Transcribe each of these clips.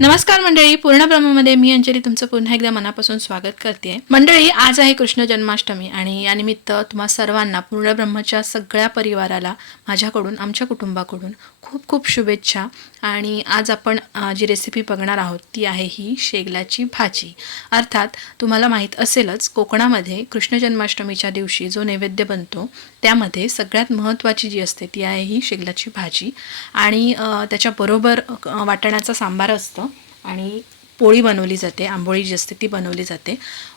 नमस्कार मंडळी पूर्ण ब्रह्ममध्ये मी अंजली तुमचं पुन्हा एकदा मनापासून स्वागत करते. मंडळी आज आहे कृष्ण जन्माष्टमी आणि यानिमित्त तुम्हा सर्वांना पूर्ण ब्रह्मच्या सगळ्या परिवाराला माझ्याकडून आमच्या कुटुंबाकडून खूप खूप शुभेच्छा आणि आज आपण जी रेसिपी बघणार आहोत ती आहे ही शेगलाची भाजी. अर्थात तुम्हाला माहीत असेलच कोकणामध्ये कृष्ण जन्माष्टमीच्या दिवशी जो नैवेद्य बनतो त्यामध्ये सगळ्यात महत्त्वाची जी असते ती आहे ही शेगलाची भाजी. आणि त्याच्याबरोबर वाटण्याचा सांबार असतो. आणि पोळी बनवली जाते आंबोळी जी असते ती बनवली जाते.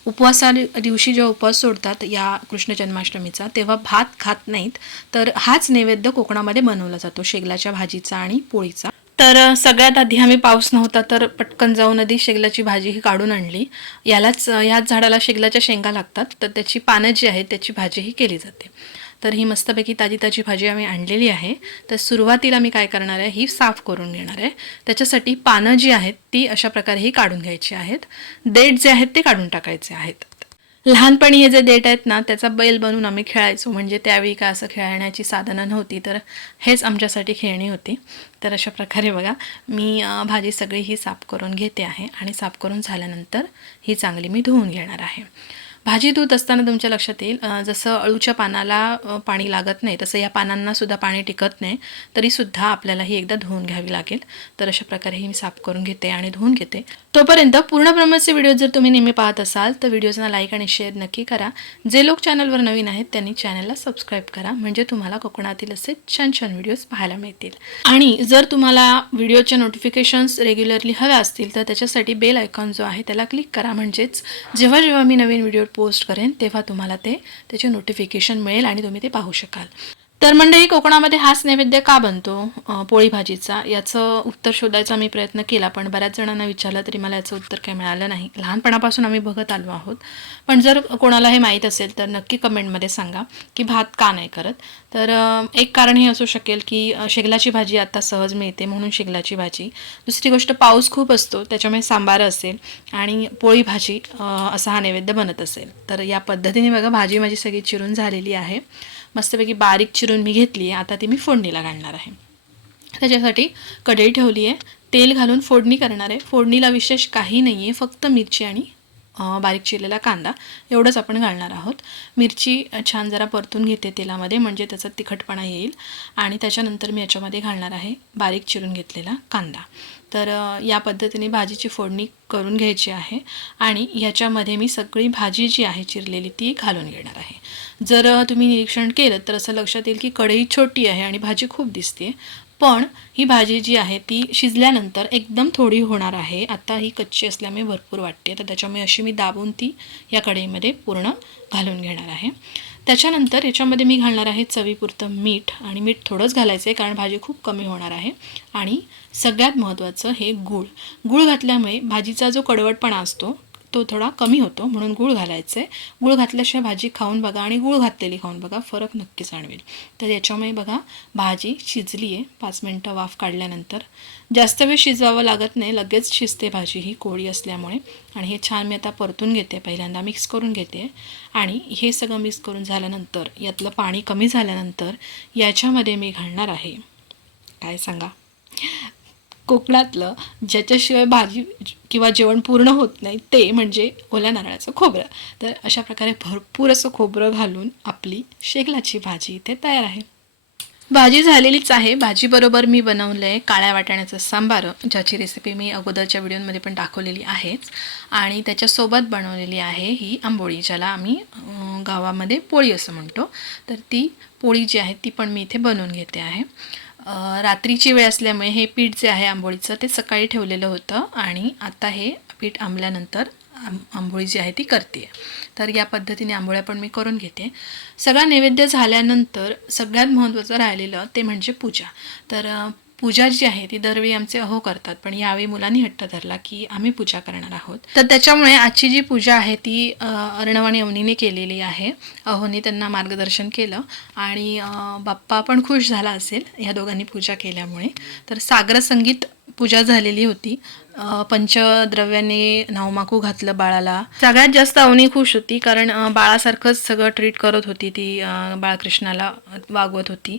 उपवासा दिवशी जेव्हा उपवास सोडतात या कृष्ण जन्माष्टमीचा तेव्हा भात खात नाहीत तर हाच नैवेद्य कोकणामध्ये बनवला जातो शेगलाच्या भाजीचा आणि पोळीचा. तर सगळ्यात आधी आम्ही पाऊस नव्हता तर पटकन जाऊन आधी शेगलाची भाजी ही काढून आणली. यालाच याच ह्याच झाडाला शेगलाच्या शेंगा लागतात तर त्याची पानं जी आहेत त्याची भाजी ही केली जाते. तर ही मस्तपैकी ताजी ताजी भाजी आम्ही आणलेली आहे. तर सुरुवातीला मी काय करणार आहे ही साफ करून घेणार आहे. त्याच्यासाठी पानं जी आहेत ती अशा प्रकारे ही काढून घ्यायची आहेत. देठ जे आहेत ते काढून टाकायचे आहेत. लहानपणी हे जे देठ आहेत ना त्याचा बैल बनवून आम्ही खेळायचो. म्हणजे त्यावेळी काय असं खेळण्याची साधनं नव्हती तर हेच आमच्यासाठी खेळणी होती. तर अशा प्रकारे बघा मी भाजी सगळी ही साफ करून घेते आहे. आणि साफ करून झाल्यानंतर ही चांगली मी धुवून घेणार आहे. भाजी धुत असताना तुमच्या लक्षात येईल जसं अळूच्या पानाला पाणी लागत नाही तसं या पानांना सुद्धा पाणी टिकत नाही तरीसुद्धा आपल्याला ही एकदा धुवून घ्यावी लागेल. तर अशा प्रकारे ही मी साफ करून घेते आणि धुवून घेते. तोपर्यंत पूर्ण ब्रह्मचे व्हिडिओ जर तुम्ही नेहमी पाहत असाल तर व्हिडिओजना लाईक आणि शेअर नक्की करा. जे लोक चॅनलवर नवीन आहेत त्यांनी चॅनलला सबस्क्राईब करा म्हणजे तुम्हाला कोकणातील असे छान छान व्हिडिओज पाहायला मिळतील. आणि जर तुम्हाला व्हिडिओच्या नोटिफिकेशन्स रेग्युलरली हव्या असतील तर त्याच्यासाठी बेल आयकॉन जो आहे त्याला क्लिक करा. म्हणजेच जेव्हा जेव्हा मी नवीन व्हिडिओ पोस्ट करेन तेव्हा तुम्हाला ते त्याचे नोटिफिकेशन मिळेल आणि तुम्ही ते पाहू शकाल. तर मंडळी कोकणामध्ये हाच नैवेद्य का बनतो? पोळी भाजीचा याचं उत्तर शोधायचा मी प्रयत्न केला पण बऱ्याच जणांना विचारलं तरी मला याचं उत्तर काही मिळालं नाही. लहानपणापासून आम्ही बघत आलो आहोत. पण जर कोणाला हे माहीत असेल तर नक्की कमेंटमध्ये सांगा की भात का नाही करत. तर एक कारण हे असू शकेल की शेगलाची भाजी आता सहज मिळते म्हणून शेगलाची भाजी. दुसरी गोष्ट पाऊस खूप असतो त्याच्यामुळे सांबार असेल आणि पोळी भाजी असा हा नैवेद्य बनत असेल. तर या पद्धतीने बघा भाजी माझी सगळी चिरून झालेली आहे. मस्तपैकी बारीक चिरून मी घेतली आहे आता ती मी फोडणीला घालणार आहे. त्याच्यासाठी कढई ठेवली आहे तेल घालून फोडणी करणार आहे. फोडणीला विशेष काही नाही आहे फक्त मिरची आणि बारीक चिरलेला कांदा. एवढंच आपण घालणार आहोत. मिरची छान जरा परतून घेते तेलामध्ये म्हणजे त्याचा तिखटपणा येईल. आणि त्याच्यानंतर मी याच्यामध्ये घालणार आहे बारीक चिरून घेतलेला कांदा. तर या पद्धतीने भाजीची फोडणी करून घ्यायची आहे. आणि ह्याच्यामध्ये मी सगळी भाजी जी आहे चिरलेली ती घालून घेणार आहे. जर तुम्ही निरीक्षण केलं तर असं लक्षात येईल की कढई छोटी आहे आणि भाजी खूप दिसते पण ही भाजी जी आहे ती शिजल्यानंतर एकदम थोडी होणार आहे. आता ही कच्ची असल्यामुळे भरपूर वाटते. तर त्याच्यामुळे अशी मी दाबून ती या कढईमध्ये पूर्ण घालून घेणार आहे. त्याच्यानंतर याच्यामध्ये मी घालणार आहे चवीपुरतं मीठ आणि मीठ थोडंच घालायचं आहे कारण भाजी खूप कमी होणार आहे. आणि सगळ्यात महत्त्वाचं हे गूळ. गूळ घातल्यामुळे भाजीचा जो कडवटपणा असतो तो थोडा कमी होतो म्हणून गूळ घालायचं. आहे गूळ घातल्याशिवाय भाजी खाऊन बघा आणि गूळ घातलेली खाऊन बघा फरक नक्की जाणवेल. तर याच्यामुळे बघा भाजी शिजली आहे पाच मिनटं वाफ काढल्यानंतर. जास्त वेळ शिजवावं लागत नाही लगेच शिजते भाजी ही कोळी असल्यामुळे. आणि हे छान मी आता परतून घेते पहिल्यांदा मिक्स करून घेते. आणि हे सगळं मिक्स करून झाल्यानंतर यातलं पाणी कमी झाल्यानंतर याच्यामध्ये मी घालणार आहे. काय सांगा? कोकणातलं ज्याच्याशिवाय भाजी किंवा जेवण पूर्ण होत नाही ते म्हणजे ओल्या नारळाचं खोबरं. तर अशा प्रकारे भरपूर असं खोबरं घालून आपली शेगलाची भाजी इथे तयार आहे. भाजी झालेलीच आहे. भाजीबरोबर मी बनवलं आहे काळ्या वाटाण्याचं सांबार ज्याची रेसिपी मी अगोदरच्या व्हिडिओमध्ये पण दाखवलेली आहेच. आणि त्याच्यासोबत बनवलेली आहे ही आंबोळी ज्याला आम्ही गावामध्ये पोळी असं म्हणतो. तर ती पोळी जी आहे ती पण मी इथे बनवून घेते आहे. रात्रीची वेळ असल्यामुळे हे पीठ जे आहे आंबोळीचं ते सकाळी ठेवलेलं होतं आणि आता हे पीठ आंबल्यानंतर आं आंबोळी जी आहे ती करते. तर या पद्धतीने आंबोळ्या पण मी करून घेते. सगळा नैवेद्य झाल्यानंतर सगळ्यात महत्त्वाचं राहिलेलं ते म्हणजे पूजा. तर पूजा जी आहे ती दरवेळी आमचे अहो करतात. पण यावेळी मुलांनी हट्ट धरला की आम्ही पूजा करणार आहोत. तर त्याच्यामुळे आजची जी पूजा आहे ती अर्णव आणि अवनीने केलेली आहे. अहोने त्यांना मार्गदर्शन केलं आणि बाप्पा पण खुश झाला असेल ह्या दोघांनी पूजा केल्यामुळे. तर सागर संगीत पूजा झालेली होती. पंचद्रव्याने नावमाकू घातलं बाळाला. सगळ्यात जास्त अवनी खुश होती कारण बाळासारखंच सगळं ट्रीट करत होती ती बाळकृष्णाला वागवत होती.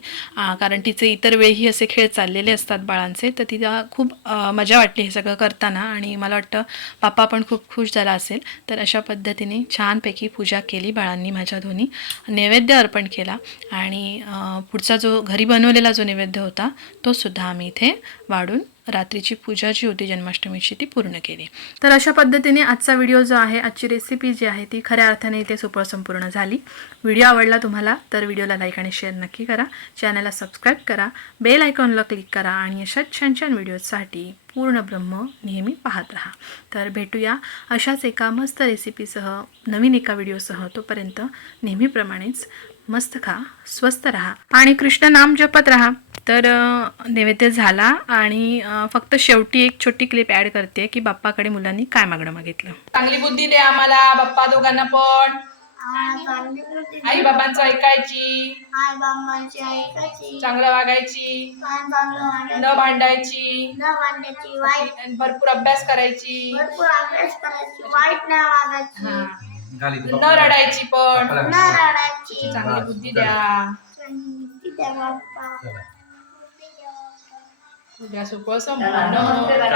कारण तिचे इतर वेळीही असे खेळ चाललेले असतात बाळांचे. तर तिला खूप मजा वाटली हे सगळं करताना आणि मला वाटतं पापा पण खूप खुश झाला असेल. तर अशा पद्धतीने छानपैकी पूजा केली बाळांनी माझ्या दोन्ही. नैवेद्य अर्पण केला आणि पुढचा जो घरी बनवलेला जो नैवेद्य होता तो सुद्धा आम्ही इथे वाढून रात्रीची पूजा जी होती जन्माष्टमीची ती पूर्ण केली. तर अशा पद्धतीने आजचा व्हिडिओ जो आहे आजची रेसिपी जी आहे ती खऱ्या अर्थाने इथे सुपर संपूर्ण झाली. व्हिडिओ आवडला तुम्हाला तर व्हिडिओला लाईक आणि शेअर नक्की करा. चॅनलला सबस्क्राईब करा. बेल आयकॉनला क्लिक करा आणि अशाच छान छान व्हिडिओजसाठी पूर्ण ब्रह्म नेहमी पाहत राहा. तर भेटूया अशाच एका मस्त रेसिपीसह नवीन एका व्हिडिओसह तोपर्यंत नेहमीप्रमाणेच मस्त खा स्वस्त राहा आणि कृष्ण नाम जपत राहा. तर नैवेद्य झाला आणि फक्त शेवटी एक छोटी क्लिप ॲड करते की बाप्पाकडे मुलांनी काय मागणं मागितलं. चांगली बुद्धी दे आम्हाला बाप्पा दोघांना पण. आई बाबांचं ऐकायची. चांगलं वागायची. न भांडायची. न वाटण्याची वाईट. आणि भरपूर अभ्यास करायची. भरपूर अभ्यास करायची वाईट नाही वागायची. हा. गालीत न रडायची पण. न रडायची. चांगली बुद्धी द्या. बुद्धी द्या बाप्पा उद्या सुख संपन्न